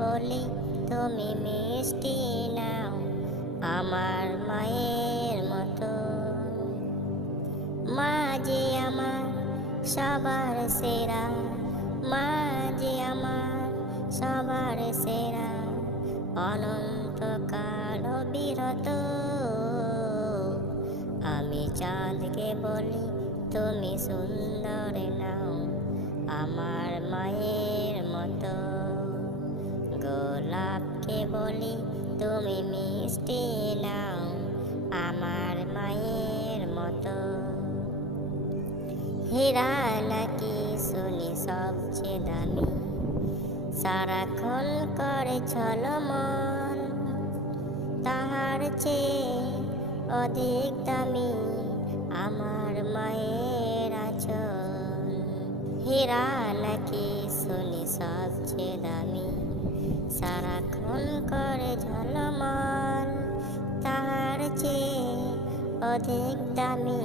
বলি, তুমি মিষ্টি নাও আমার মায়ের মতো। মা যে আমার সবার সেরা মা যে আমার সবার সেরা, অনন্তকাল বিরত। আমি চাঁদকে বলি, তুমি সুন্দর নাও আমার মায়ের গোলাপকে বলি, তুমি মিষ্টি নাও আমার মায়ের মতো। হীরা নাকি শুনি সবচেয়ে দামি? সারাক্ষণ করে ছলমন তাহার চেয়ে অধিক দামি আমার মায়ের আচল হীরা নাকি শুনি সবচেয়ে দামি? সারাক্ষণ করে ঝলমল তাহার চেয়ে অধিক দামি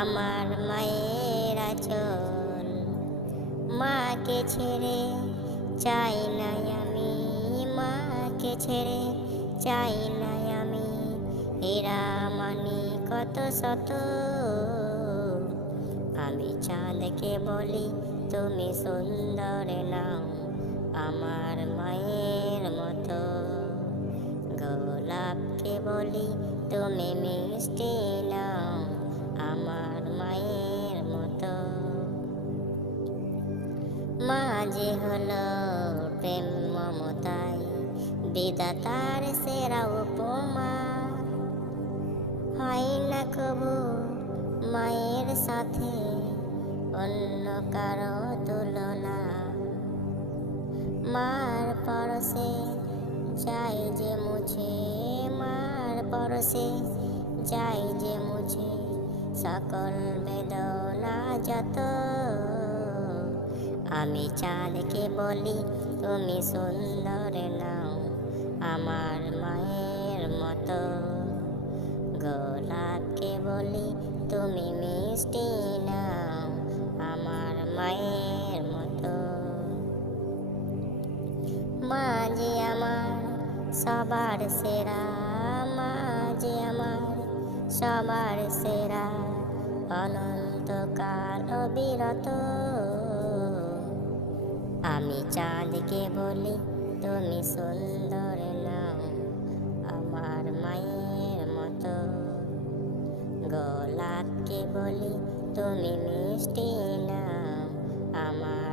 আমার মায়ের আচল। মাকে ছেড়ে চাই নাই আমি, মাকে ছেড়ে চাই নাই আমি। হীরা মানি কত শত? আমি চাঁদকে বলি, তুমি সুন্দর নাও। আমার মায়ের মতো। গোলাপকে বলি তুমি মিষ্টি নাও, আমার মায়ের মতো। মা যে হলো প্রেম মমতাই বিদাতার সেরা উপমা। হয় না কবু মায়ের সাথে, অন্য কারও তুলনা। মার পরশে, যাই যে মুছে মার পরশে, যাই যে মুছে সকল বেদনা যত। আমি চাঁদকে বলি, তুমি সুন্দর নাও আমার মায়ের মতো। গোলাপকে বলি, তুমি মিষ্টি নাও আমার মায়ের সবার সেরা, মা যে আমার সবার সেরা। অনন্তকাল বিরত আমি চাঁদকে বলি, তুমি সুন্দর নাও, আমার মায়ের মতো। গোলাপকে বলি, তুমি মিষ্টি নাও, আমার